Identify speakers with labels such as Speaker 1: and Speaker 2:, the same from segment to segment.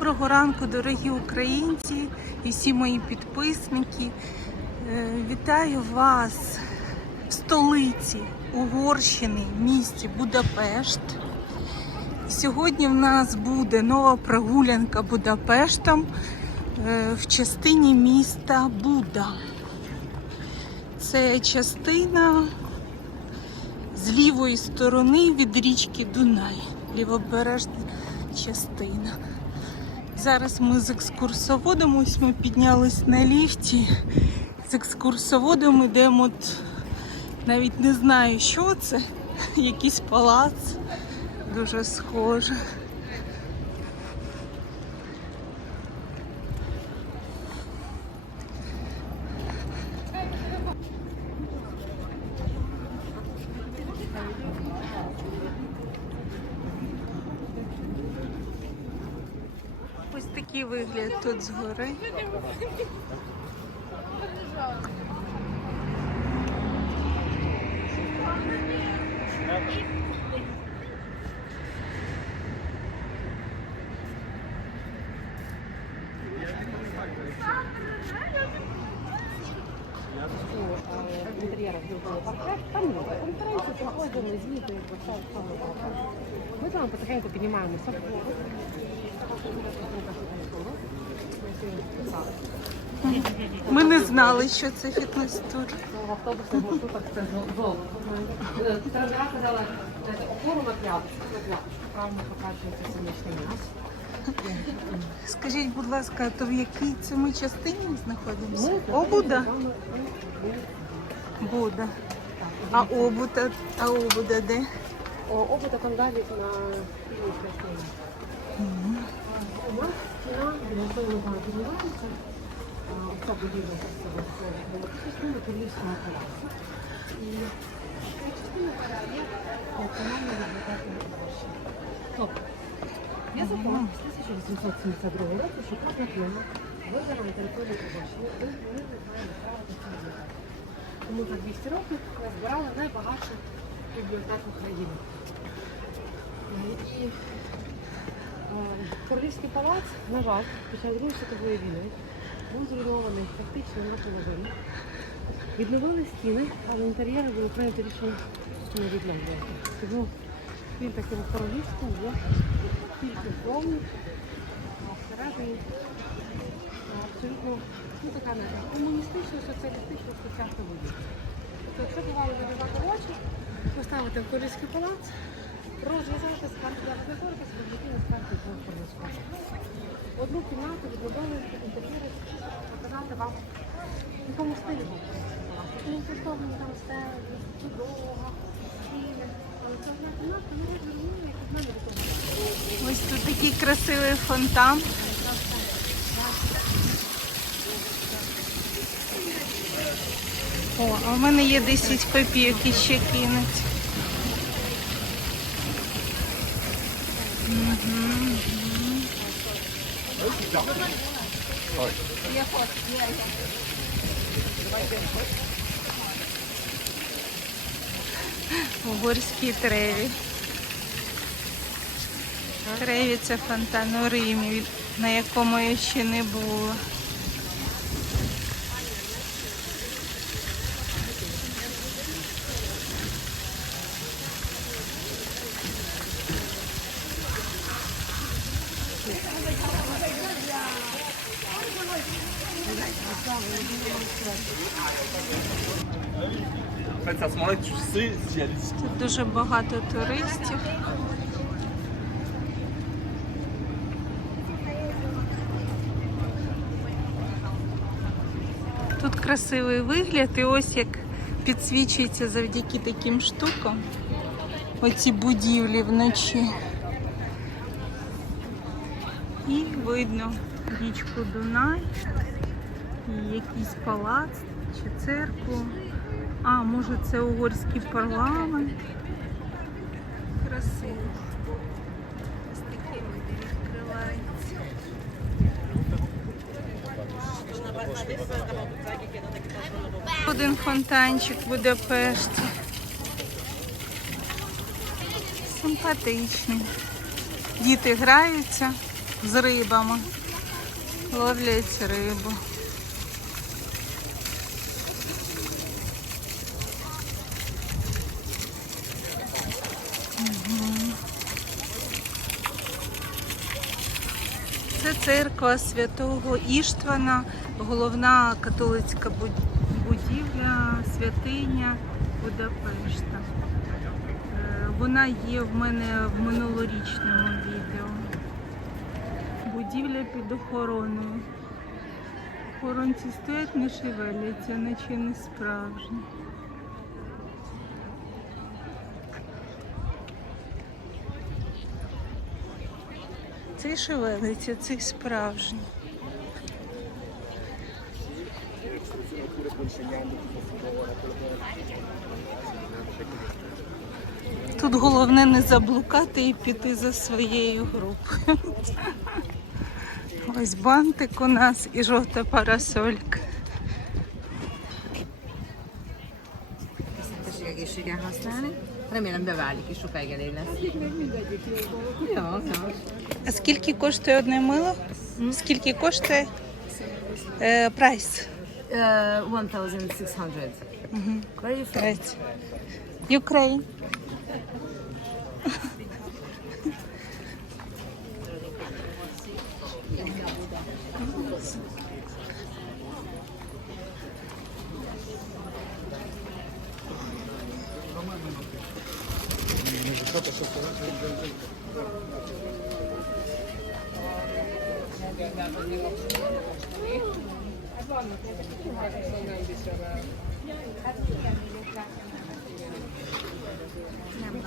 Speaker 1: Доброго ранку, дорогі українці і всі мої підписники. Е, Вітаю вас в столиці Угорщини, місті Будапешт. Сьогодні в нас буде нова прогулянка Будапештом е, в частині міста Буда. Це частина з лівої сторони від річки Дунай, лівобережна частина. Зараз ми з екскурсоводом, ось ми піднялись на ліфті. З екскурсоводом йдемо, от, навіть не знаю, що це, якийсь палац, дуже схоже. такий вигляд тут згори.
Speaker 2: интерьеров другого парка, там много конференций, симпозиумы, звиты, все Мы там потихоньку піднімаємо собою.
Speaker 1: Ми не знали, що це фітнес-тур.
Speaker 2: В автобусних маршрутах це жовто. Тренера казала, опору на. Правильно.
Speaker 1: Скажіть, будь ласка, то в якій це ми частині знаходимося? Обуда? Буда. А обуда, а обуда де?
Speaker 2: Обута там далі на частині. У нас стіна, біля вона піднімається. Оця будівля частина Київського палацу. І частина є національна бібліотека Угорщини. Тобто, є закон з 1872 року, що кожна фірма вибрана на території і вони мають право на це робити. Тому за 200 років ми збирали найбагатшу бібліотеку країни. І е, Королівський палац, на жаль, під час Другої світової війни був зруйнований фактично на половину. Відновили стіни, але інтер'єри було прийнято рішення не відновлювати. Тому він таким королівським є тільки зовні, а всередині абсолютно ну, така не комуністична, соціалістична спочатку будівля. Тобто, якщо бувало зав'язати очі, поставити в Королівський палац, розв'язати фотографії з карти транспортного складу. Одну кімнату відновили інтер'єри, показати вам, в якому стилі був. Тому коштовні там стели, підлога, стіни. Але це одна кімната, ну я розумію, як одна не виконує.
Speaker 1: Ось тут такий красивий фонтан. О, а в мене є 10 копійок і ще кинуть. Угорські треві. Треві це фонтан у Римі, на якому я ще не була. Тут дуже багато туристів. Тут красивий вигляд, і ось як підсвічується завдяки таким штукам. Оці будівлі вночі. І видно річку Дунай, і якийсь палац чи церкву. А, може це угорський парламент. Красиво. Ось такі види відкриваються. Один фонтанчик в Будапешті. Симпатичний. Діти граються. з рибами. Ловлять рибу. Церква святого Іштвана, головна католицька будівля, святиня Будапешта. Е, Вона є в мене в минулорічному відео. Будівля під охороною. Охоронці стоять, не шевеляться, наче не справжні. Цей шевелиться, цей справжній. Тут головне не заблукати і піти за своєю групою. Ось бантик у нас і жовта парасолька.
Speaker 3: Használni. Remélem beválik és sokáig elég lesz. Jó, jó.
Speaker 1: А скільки коштує одне мило? Скільки коштує? Е, прайс.
Speaker 3: Uh, 1600.
Speaker 1: Угу.
Speaker 3: Where are you from?
Speaker 1: Прайс. Ukraine.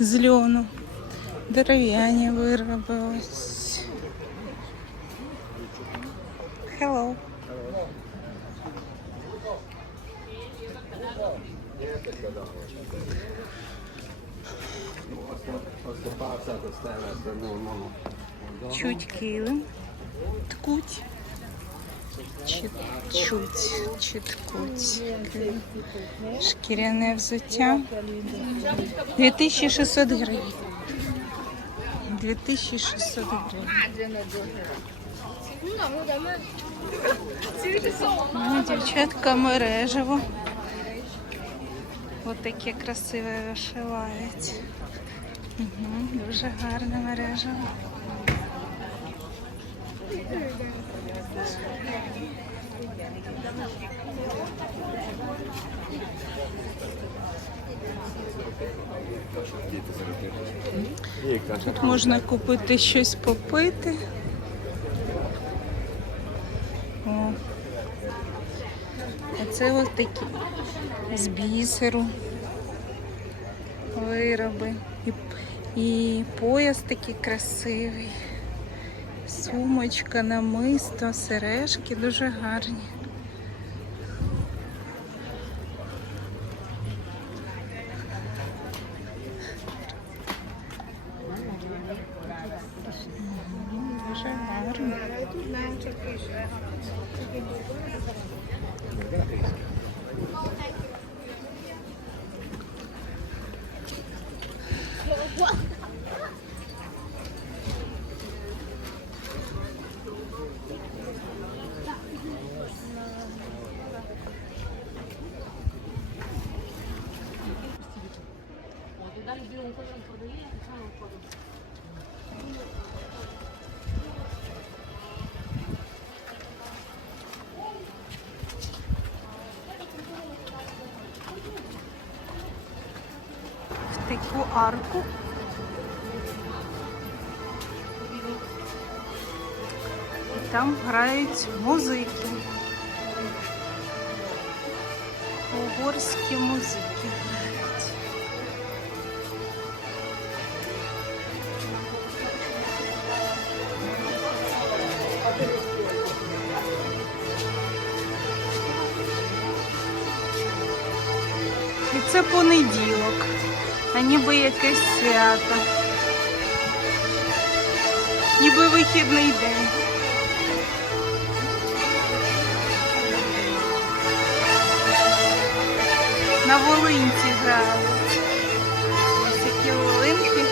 Speaker 1: З льону. Дерев'яні вироби ось. Hello. Чуть килим. Ткуть. Чуть, чуть, чи ткуть. Шкіряне взуття. 2600 гривень. 2600 гривень. Ну, дівчатка мережево. Ось таке красиве вишивають. Угу, дуже гарне мережево. Тут можна купити щось попити. О. А це ось такі з бісеру вироби. І, і пояс такий красивий. Сумочка, намисто, сережки дуже гарні. велику арку. І там грають музики. Угорські музики грають. Це понеділок а ніби якесь свято. Ніби вихідний день. На Волинці грали. Ось такі волинки.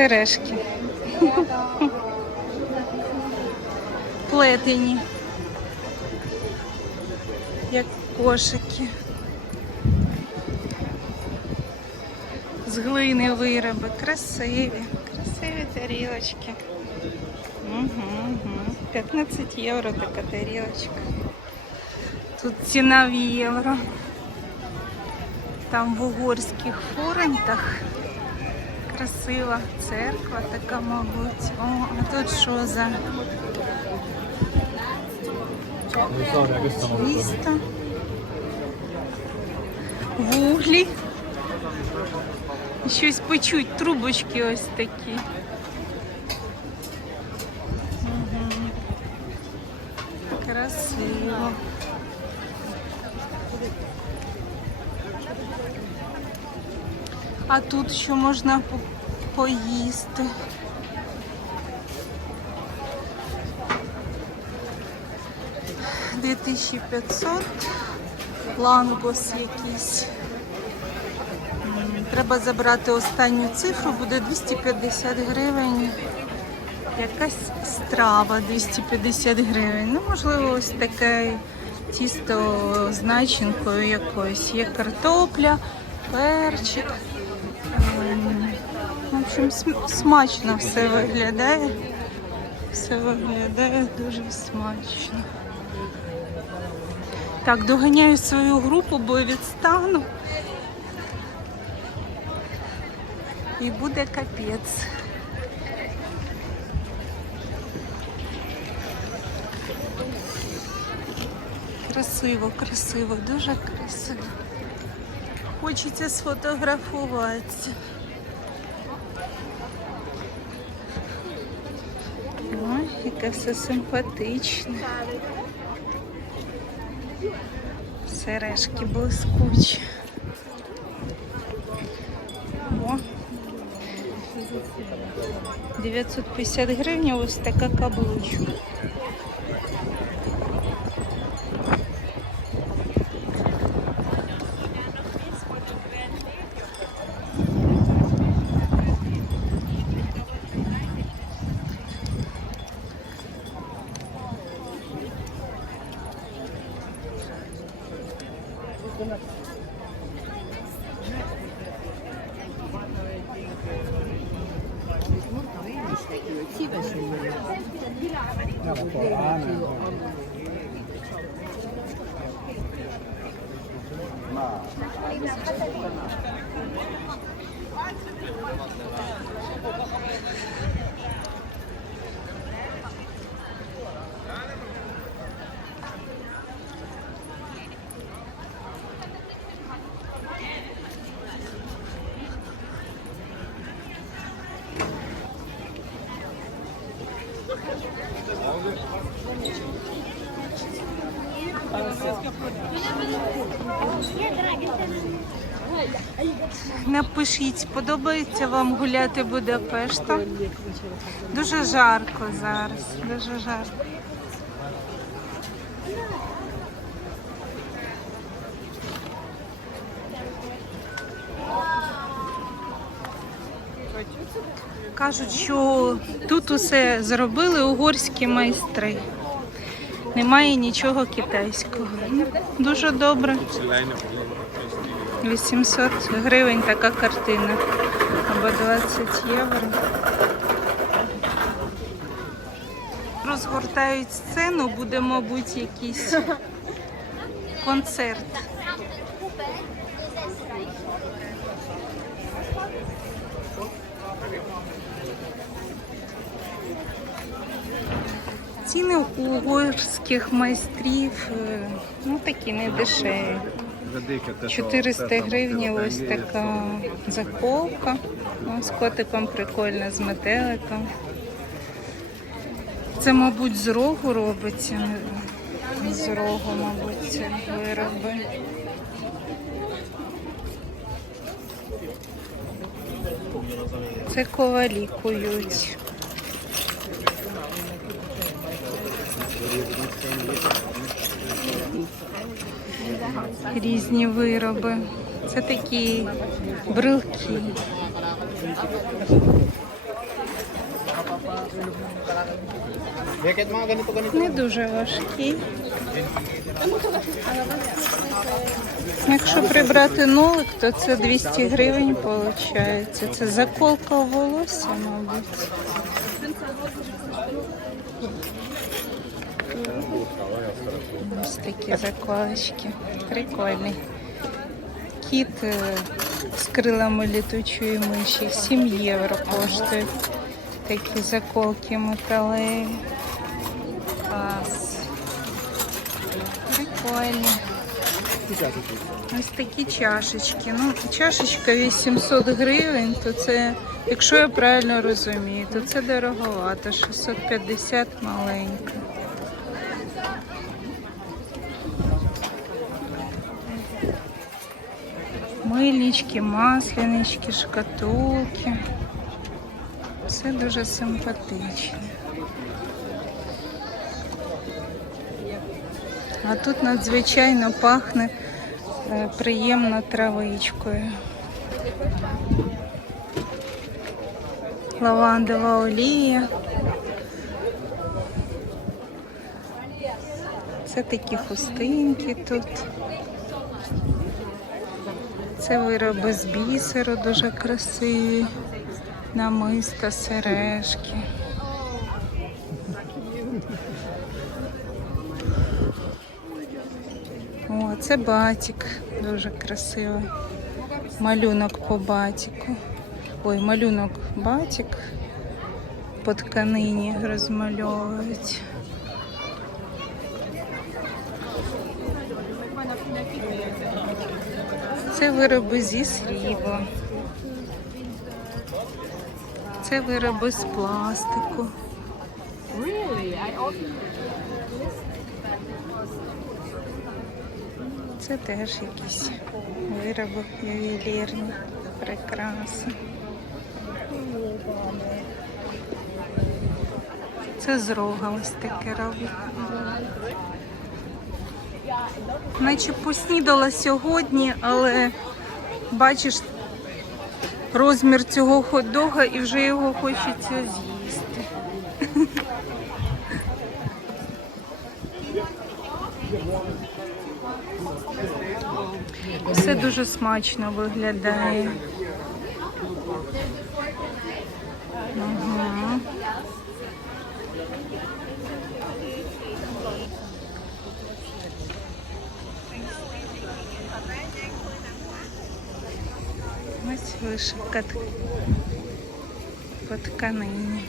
Speaker 1: Сережки. Плетені. Як кошики. З глини вироби. Красиві. Красиві тарілочки. Угу, угу. 15 євро така тарілочка. Тут ціна в євро. Там в угорських форентах красива церква така, мабуть. О, а тут що за місто? Вуглі. Щось почуть, трубочки ось такі. А тут що можна по- поїсти? Дві тисячі п'ятсот. Лангос якийсь. Треба забрати останню цифру, буде 250 гривень. Якась страва 250 гривень. Ну, можливо, ось таке тісто з начинкою якоюсь. Є картопля, перчик. Ем, общем, смачно все виглядає. Все виглядає дуже смачно. Так, доганяю свою групу, бо відстану. І буде капець. Красиво, красиво, дуже красиво. Хочеться сфотографуватися. Яке все симпатичне. Сережки блискучі. О. 950 гривень ось така каблучка. Ah, não. Напишіть, подобається вам гуляти Будапештом? Дуже жарко зараз, дуже жарко. Кажуть, що тут усе зробили угорські майстри. Немає нічого китайського. Дуже добре. 800 гривень така картина. Або 20 євро. Розгортають сцену, буде, мабуть, якийсь концерт. Ціни угорських майстрів е, ну такі не дешеві. 400 гривень ось така заколка. З котиком прикольна, з метеликом. Це, мабуть, з рогу робиться. З рогу, мабуть, це вироби. Це ковалі кують. Різні вироби. Це такі брилки. Не дуже важкі. Якщо прибрати нолик, то це 200 гривень виходить. Це заколка волосся, мабуть. Ось такі заколочки. Прикольні. Кіт е, з крилами літучої миші. 7 євро коштує. Такі заколки металеві. Клас. Прикольні. Ось такі чашечки. Ну, чашечка 800 гривень, то це, якщо я правильно розумію, то це дороговато. 650 маленька. Мильнички, маслянички, шкатулки. Все дуже симпатично. А тут надзвичайно пахне е, приємно травичкою. Лавандова олія. Це такі хустинки тут. Це вироби з бісеру дуже красиві. Намиста, сережки. О, це батик, дуже красивий. Малюнок по батику. Ой, малюнок батик по тканині розмальовують. Це вироби зі срібла. Це вироби з пластику. Це теж якісь вироби ювелірні, прикраси. Це з рога ось таке роблять. Наче поснідала сьогодні, але бачиш розмір цього хот-дога і вже його хочеться з'їсти. Все дуже смачно виглядає. Ага. Ось вишивка по тканині.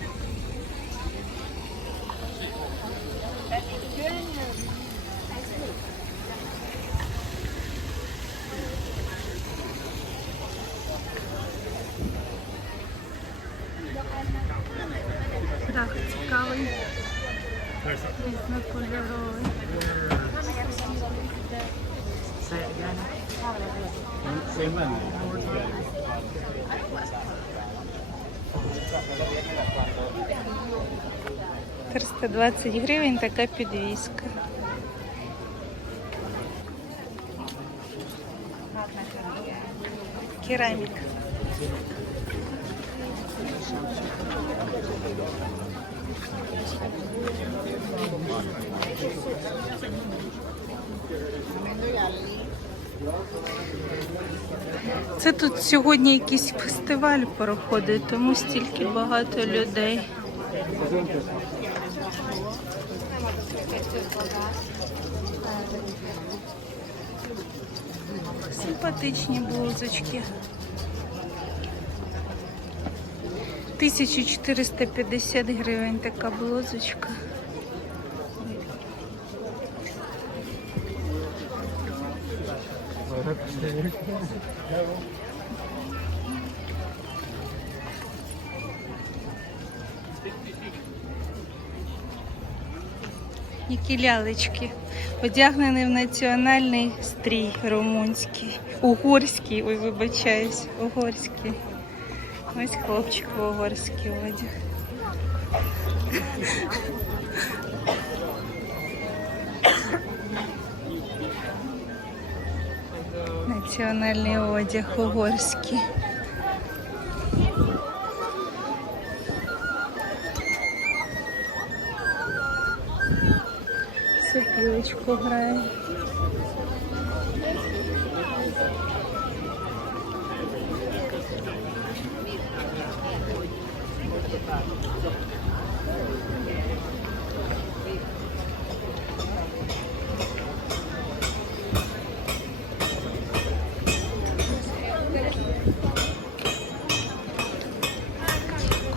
Speaker 1: Так, цікавий. Різнокольоровий.
Speaker 3: Say it again.
Speaker 1: — 320 гривень така підвіска. Кераміка. Це тут сьогодні якийсь фестиваль проходить, тому стільки багато людей. Симпатичні блузочки. 1450 гривень така блузочка. Які лялечки. Одягнений в національний стрій румунський. Угорський, ой, вибачаюсь, угорський. Ось хлопчик в угорський одяг. Національний одяг угорський. Сопілочку грає.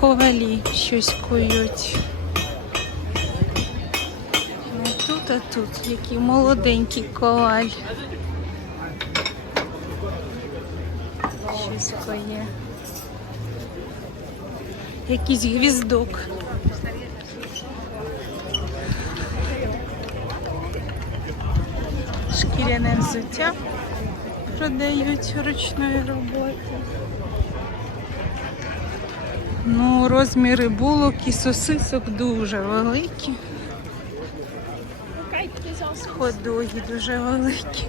Speaker 1: Ковалі щось кують. Не тут, який молоденький коваль. Щось коє. Якийсь гвіздок. Шкіряне взуття продають ручної роботи. Ну, розміри булок і сосисок дуже великі. Ходоги дуже великі.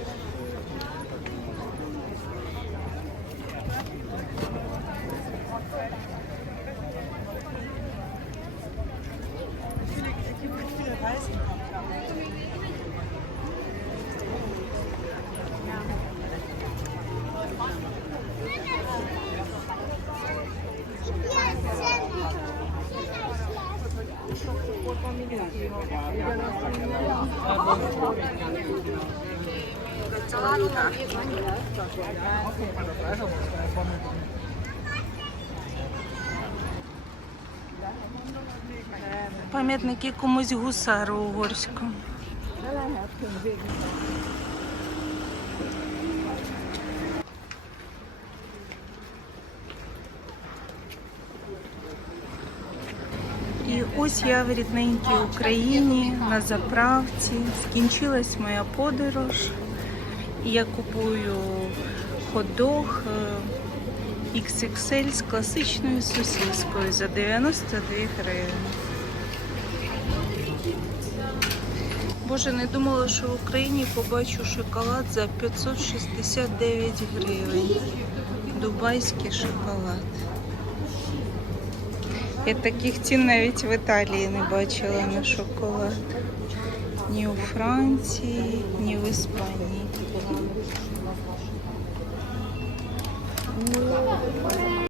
Speaker 1: Пам'ятники комусь гусару угорському. І ось я в рідненькій Україні на заправці. Скінчилась моя подорож. Я купую ходох е, XXL з класичною сосискою за 92 гривні. Боже, не думала, що в Україні побачу шоколад за 569 гривень. Дубайський шоколад. Я таких цін навіть в Італії не бачила на шоколад. Ні у Франції, ні в Іспанії.